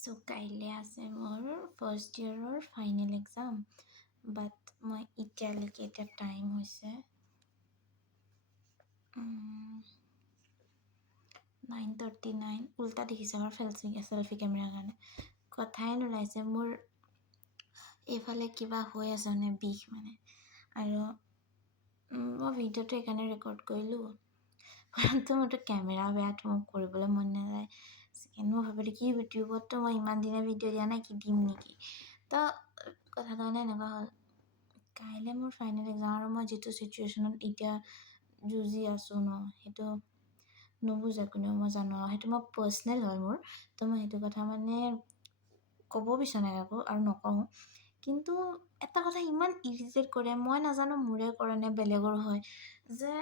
So কাইলৈ আছে মোৰ ফাৰ্ষ্ট ইয়েৰৰ ফাইনেল এক্সাম বাট মই এতিয়ালৈকে এতিয়া টাইম হৈছে 9:39 উল্টা দেখিছে আমাৰ চেল্ফি কেমেৰাৰ কাৰণে কথাই নোলাইছে মোৰ এইফালে কিবা হৈ আছে মানে বিষ মানে আৰু মই ভিডিঅ'টো এইকাৰণে ৰেকৰ্ড কৰিলোঁ পৰন্তু মোৰতো কেমেৰা বেয়াটো মোক কৰিবলৈ মন নাযায় ছেকেণ্ড মই ভাবিলোঁ কি ইউটিউবততো মই ইমান দিনে ভিডিঅ' দিয়া নাই কি দিম নেকি তো কথাটো মানে এনেকুৱা হ'ল কাইলৈ মোৰ ফাইনেল এক্সাম আৰু মই যিটো চিটুৱেশ্যনত এতিয়া যুঁজি আছোঁ ন সেইটো নুবুজে কোনেও মই জানো আৰু সেইটো মই পাৰ্চনেল হয় মোৰ তো মই সেইটো কথা মানে ক'ব বিচৰা নাই কাকো আৰু নকওঁ কিন্তু এটা কথা ইমান ইৰিটেট কৰে মই নাজানো মোৰে কৰে নে বেলেগৰ হয় যে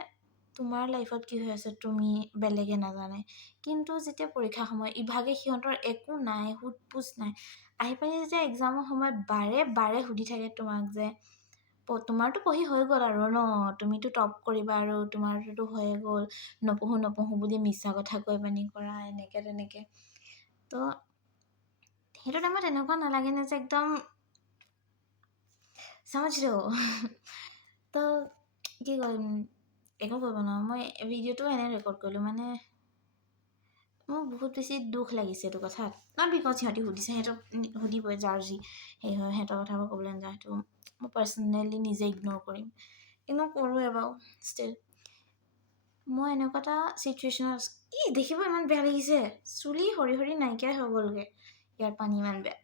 তোমাৰ লাইফত কি হৈ আছে তুমি বেলেগে নাজানে কিন্তু যেতিয়া পৰীক্ষা সময় ইভাগে সিহঁতৰ একো নাই সোধ-পোছ নাই আহি পানি যেতিয়া এক্সামৰ সময়ত বাৰে বাৰে সুধি থাকে তোমাক যে তোমাৰতো পঢ়ি হৈ গ'ল আৰু ন তুমিতো টপ কৰিবা আৰু তোমাৰতো হৈয়ে গ'ল নপঢ়ো বুলি মিছা কথা কৈ পানি কৰা এনেকে তেনেকে তো সেইটো টাইমত এনেকুৱা নালাগে নে যে একদম समझ रहे हो তো কি কৰিম একো কৰিব নোৱাৰোঁ মই ভিডিঅ'টো এনে ৰেকৰ্ড কৰিলোঁ মানে মোৰ বহুত বেছি দুখ লাগিছে এইটো কথাত নট বিকজ সিহঁতি সুধিছে সিহঁতক সুধিবই যাৰ যি সেই হয় সিহঁতৰ কথা মই ক'বলৈ নাযাওঁ সেইটো মই পাৰ্চনেলি নিজে ইগন'ৰ কৰিম কিন্তু কৰোঁৱে বাৰু ষ্টিল মই এনেকুৱা এটা চিটুৱেশ্যনত দেখিব ইমান বেয়া লাগিছে চুলি সৰি সৰি নাইকিয়াই হৈ গ'লগৈ ইয়াৰ পানী ইমান বেয়া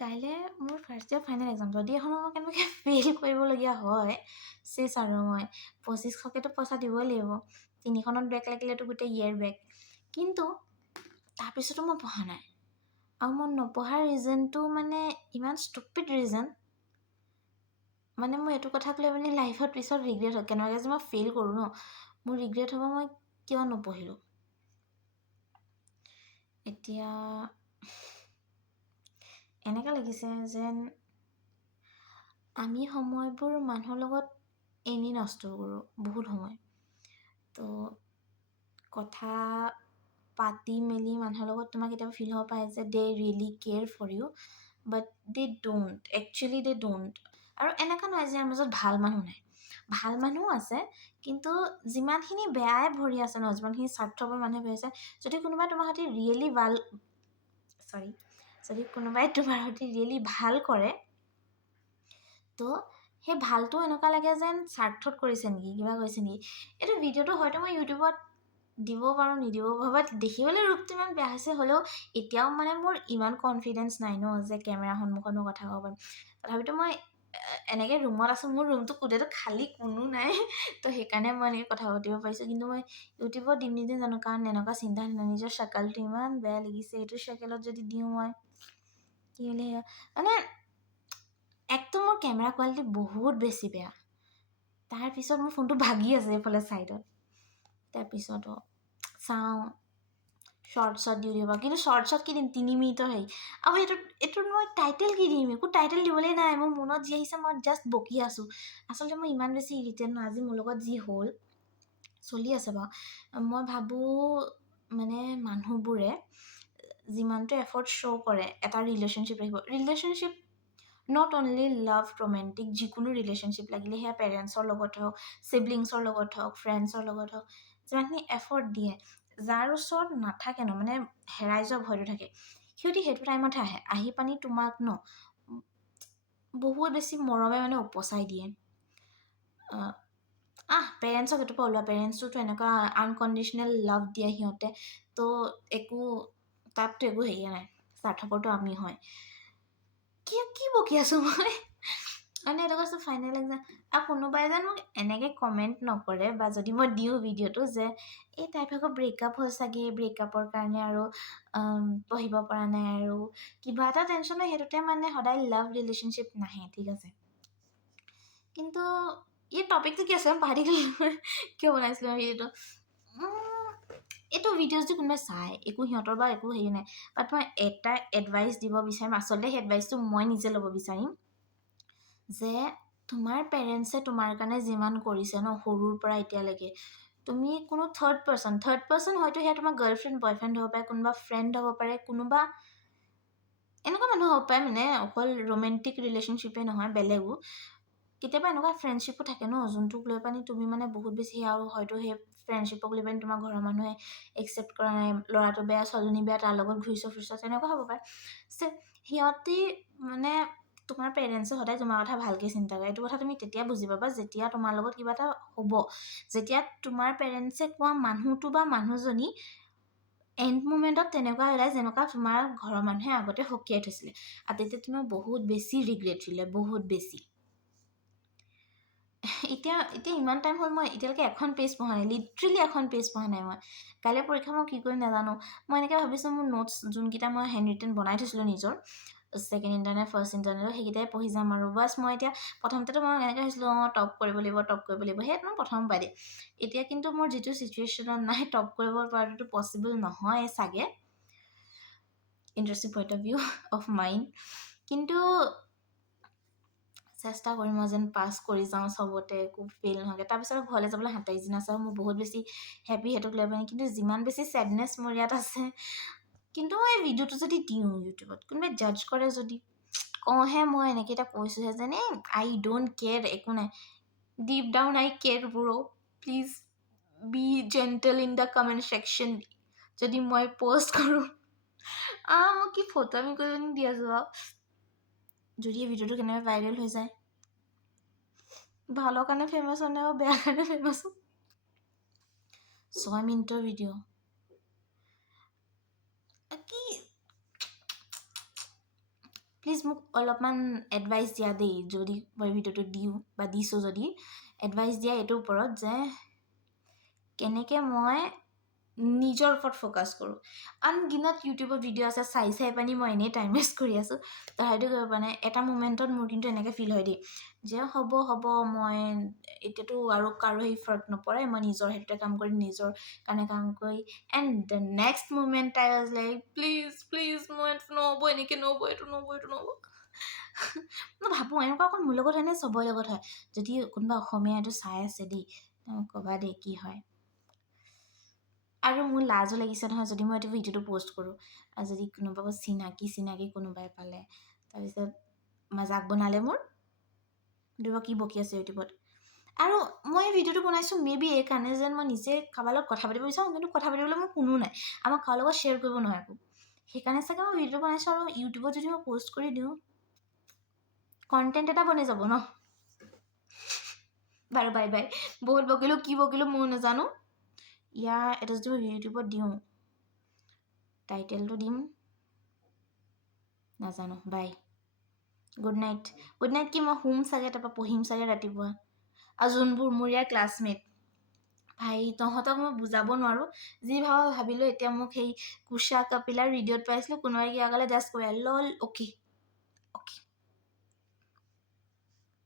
কাইলৈ মোৰ ফাৰ্ষ্ট ইয়েৰ ফাইনেল এক্সাম যদি এখন মই কেনেবাকৈ ফেইল কৰিবলগীয়া হয় চেছ আৰু মই 2500কেতো পইচা দিবই লাগিব 3খনত বেক লাগিলেতো গোটেই ইয়েৰ বেক কিন্তু তাৰপিছতো মই পঢ়া নাই আৰু মই নপঢ়াৰ ৰিজনটো মানে ইমান ষ্টুপিড ৰিজন মানে মই এইটো কথাক লৈ মানে লাইফত পিছত ৰিগ্ৰেট হয় কেনেবাকৈ যে মই ফেইল কৰোঁ ন মোৰ ৰিগ্ৰেট হ'ব মই কিয় নপঢ়িলোঁ এতিয়া এনেকুৱা লাগিছে যেন আমি সময়বোৰ মানুহৰ লগত এনেই নষ্ট কৰোঁ বহুত সময় তো কথা পাতি মেলি মানুহৰ লগত তোমাক কেতিয়াবা ফিল হ'ব পাৰে যে they really care for you but they don't actually they don't আৰু এনেকুৱা নহয় যে আমাৰ মাজত ভাল মানুহ নাই ভাল মানুহো আছে কিন্তু যিমানখিনি বেয়াই ভৰি আছে ন যিমানখিনি স্বাৰ্থপৰ মানুহে ভৰি আছে যদি কোনোবাই তোমাৰ সৈতে ৰিয়েলি যদি কোনোবাই তোমাৰ সৈতে ৰিয়েলি ভাল কৰে তো সেই ভালটো এনেকুৱা লাগে যেন স্বাৰ্থত কৰিছে নেকি কিবা কৰিছে নেকি এইটো ভিডিঅ'টো হয়তো মই ইউটিউবত দিব পাৰোঁ নিদিব পাৰোঁ বাট দেখিবলৈ ৰূপটো ইমান বেয়া হৈছে হ'লেও এতিয়াও মানে মোৰ ইমান কনফিডেঞ্চ নাই ন যে কেমেৰা সন্মুখত মই কথা ক'ব পাৰিম তথাপিতো মই এনেকৈ ৰুমত আছোঁ মোৰ ৰুমটো গোটেইটো খালী কোনো নাই তো সেইকাৰণে মই এনেকৈ কথা পাতিব পাৰিছোঁ কিন্তু মই ইউটিউবত দিম নিদিওঁ জানো কাৰণ এনেকুৱা চিন্তা নিজৰ শ্বাকালটো ইমান বেয়া লাগিছে এইটো শ্বাকেলত যদি দিওঁ মই কি হ'লে মানে একটো মোৰ কেমেৰা কোৱালিটি বহুত বেছি বেয়া তাৰপিছত মোৰ ফোনটো ভাগি আছে এইফালে ছাইডত তাৰপিছতো চাওঁ শ্বৰ্টছত দি দিব কিন্তু শ্বৰ্টছত কি দিম 3 মিনিটৰ হেৰি আৰু এইটোত মই টাইটেল কি দিম একো টাইটেল দিবলৈ নাই মোৰ মনত যি আহিছে মই জাষ্ট বকি আছোঁ আচলতে মই ইমান বেছি ইৰিটেট নহয় আজি মোৰ লগত যি হ'ল চলি আছে বাৰু মই ভাবোঁ মানে মানুহবোৰে যিমানটো এফৰ্ট শ্ব' কৰে এটা relationship not only love romantic যিকোনো ৰিলেশ্যনশ্বিপ লাগিলে সেয়া পেৰেণ্টছৰ লগত হওক চিবলিংছৰ লগত হওক ফ্ৰেণ্ডছৰ লগত হওক যিমানখিনি এফৰ্ট দিয়ে যাৰ ওচৰত নাথাকে ন মানে হেৰাই যোৱা ভয়টো থাকে সিহঁতি সেইটো টাইমতহে আহি পানি তোমাক ন বহুত বেছি মৰমে মানে উপচাই দিয়ে পেৰেণ্টছক এইটোৰ পৰা ওলোৱা পেৰেণ্টছটোতো এনেকুৱা আনকণ্ডিশ্যনেল লাভ দিয়ে সিহঁতে তো তাততো একো হেৰিয়ে নাই স্বাৰ্থপৰটো আমি হয় কি বকি আছোঁ মই মানে এটা কৈছোঁ ফাইনেল এক্সাম আৰু কোনোবাই যেন মোক এনেকৈ কমেণ্ট নকৰে বা যদি মই দিওঁ ভিডিঅ'টো যে এই তাইৰ ভাগৰ ব্ৰেকআপ হ'ল চাগে ব্ৰেকআপৰ কাৰণে আৰু পঢ়িব পৰা নাই আৰু কিবা এটা টেনশ্যন হয় সেইটোতে মানে সদায় লাভ ৰিলেশ্যনশ্বিপ নাহে ঠিক আছে কিন্তু এই টপিকটো কি আছে পাহৰি গ'লোঁ কিয় বনাইছিলোঁ মই ভিডিঅ'টো এইটো ভিডিঅ' যদি কোনোবাই চাই একো সিহঁতৰ বা একো হেৰি নাই বাট মই এটা এডভাইচ দিব বিচাৰিম আচলতে সেই এডভাইচটো মই নিজে ল'ব বিচাৰিম যে তোমাৰ পেৰেণ্টছে তোমাৰ কাৰণে যিমান কৰিছে ন সৰুৰ পৰা এতিয়ালৈকে তুমি কোনো থাৰ্ড পাৰ্চন হয়তো সেয়া তোমাৰ গাৰ্লফ্ৰেণ্ড বয়ফ্ৰেণ্ড হ'ব পাৰে, কোনোবা ফ্ৰেণ্ড হ'ব পাৰে, কোনোবা এনেকুৱা মানুহ হ'ব পাৰে, মানে অকল ৰোমেণ্টিক ৰিলেশ্যনশ্বিপে নহয়, বেলেগো কেতিয়াবা এনেকুৱা ফ্ৰেণ্ডশ্বিপো থাকে ন, যোনটোক লৈ পানি তুমি মানে বহুত বেছি আৰু হয়তো সেই ফ্ৰেণ্ডশ্বিপক লৈ পানি তোমাৰ ঘৰৰ মানুহে একচেপ্ট কৰা নাই, ল'ৰাটো বেয়া ছোৱালীজনী বেয়া, তাৰ লগত ঘূৰিছ ফুৰিছ, তেনেকুৱা হ'ব পাৰে। সিহঁতি মানে তোমাৰ পেৰেণ্টছে সদায় তোমাৰ কথা ভালকৈ চিন্তা কৰে। এইটো কথা তুমি তেতিয়া বুজি পাবা যেতিয়া তোমাৰ লগত কিবা এটা হ'ব, যেতিয়া তোমাৰ পেৰেণ্টছে কোৱা মানুহটো বা মানুহজনী এণ্ড মুমেণ্টত তেনেকুৱা ওলাই যেনেকুৱা তোমাৰ ঘৰৰ মানুহে আগতে সকীয়াই থৈছিলে, আৰু তেতিয়া তোমাৰ বহুত বেছি ৰিগ্ৰেট ফিল হয়, বহুত বেছি। এতিয়া ইমান টাইম হ'ল মই এতিয়ালৈকে এখন পেজ পঢ়া নাই, লিটাৰেলি এখন পেজ পঢ়া নাই। মই কাইলৈ পৰীক্ষা মই কি কৰিম নাজানো। মই এনেকৈ ভাবিছোঁ মোৰ নোটছ যোনকেইটা মই হেণ্ড ৰিটেন বনাই থৈছিলোঁ নিজৰ ছেকেণ্ড ইণ্টাৰনেট ফাৰ্ষ্ট ইণ্টাৰনেটত, সেইকেইটাই পঢ়ি যাম আৰু বাছ। মই এতিয়া প্ৰথমতেতো মই এনেকৈ ভাবিছিলোঁ টপ কৰিব লাগিব, সেইটো মই প্ৰথম পাই দেই। এতিয়া কিন্তু মোৰ যিটো ছিটুৱেশ্যনত নাই, টপ কৰিব পৰাটোতো পচিবল নহয় চাগে, interesting point of view of mind. কিন্তু চেষ্টা কৰিম মই যেন পাছ কৰি যাওঁ চবতে, একো ফেইল নহয়গৈ। তাৰপিছত ঘৰলৈ যাবলৈ 27 দিন আছে, মোৰ বহুত বেছি হেপী সেইটোক লৈ পানি। কিন্তু যিমান বেছি ছেডনেছ মোৰ ইয়াত আছে, কিন্তু মই এই ভিডিঅ'টো যদি দিওঁ ইউটিউবত, কোনোবাই জাজ কৰে যদি, কওঁহে মই এনেকৈ এটা কৈছোঁহে যেন আই ডোণ্ট কেয়াৰ, একো নাই। Deep down eye care bro', please be gentle in the comment section. যদি মই পষ্ট কৰোঁ মই কি ফটোমি কৰি দি আছোঁ আৰু, যদি এই ভিডিঅ'টো কেনেকৈ ভাইৰেল হৈ যায়, ভালৰ কাৰণে ফেমাছ হয় নে বেয়া কাৰণে ফেমাছ হয়। 6 মিনিটৰ ভিডিঅ' কি, প্লিজ মোক অলপমান এডভাইচ দিয়া দেই, যদি মই ভিডিঅ'টো দিওঁ বা দিছোঁ যদি এডভাইচ দিয়া এইটোৰ ওপৰত যে কেনেকৈ মই নিজৰ ওপৰত ফ'কাছ কৰোঁ। আনদিনত ইউটিউবত ভিডিঅ' আছে, চাই পানি মই এনেই টাইম ৱেষ্ট কৰি আছোঁ, তো সেইটো কৰিব পৰা নাই। এটা মুমেণ্টত মোৰ কিন্তু এনেকৈ ফিল হয় দেই যে হ'ব মই এতিয়াতো আৰু কাৰো সেই ফৰক নপৰে, মই নিজৰ সেইটোতে কাম কৰি নিজৰ কাৰণে কাম কৰি, and the next moment I was like please মই এইটো নহ'ব, এনেকৈ নহ'ব, এইটো নহ'ব। মই ভাবোঁ এনেকুৱা অকল মোৰ লগত হয় নে চবৰে লগত হয়। যদি কোনোবা অসমীয়া এইটো চাই আছে দেই, ক'বা দেই কি হয়। আৰু মোৰ লাজো লাগিছে নহয় যদি মই এইটো ভিডিঅ'টো পষ্ট কৰোঁ, আৰু যদি কোনোবা চিনাকি কোনোবাই পালে, তাৰপিছত মজাক বনালে মোৰ, দিব কি বকি আছে ইউটিউবত। আৰু মই এই ভিডিঅ'টো বনাইছোঁ মে বি এই কাৰণে যেন মই নিজে কাৰোবাৰ লগত কথা পাতিব বিচাৰোঁ, কিন্তু কথা পাতিবলৈ মোৰ কোনো নাই, আমাৰ কাৰো লগত শ্বেয়াৰ কৰিব নোৱাৰোঁ একো। সেইকাৰণে চাগে মই ভিডিঅ' বনাইছোঁ, আৰু ইউটিউবত যদি মই পষ্ট কৰি দিওঁ কণ্টেণ্ট এটা বনি যাব ন। বাৰু বাই বহুত বকিলোঁ, কি বকিলোঁ ময়ো নাজানো। এটা যদি মই ইউটিউবত দিওঁ, টাইটেলটো দিম নাজানো, বাই, গুড নাইট কি মই শুম চাগে, তাৰপৰা পঢ়িম চাগে ৰাতিপুৱা। আৰু যোনবোৰ মোৰ ইয়াৰ ক্লাছমেট, ভাই তহঁতক মই বুজাব নোৱাৰোঁ, যি ভাবিলোঁ। এতিয়া মোক সেই কুশা কপিলাৰ ভিডিঅ'ত পাইছিলোঁ, কোনোবাই কিবা ক'লে জাষ্ট কৈ লল অ'কে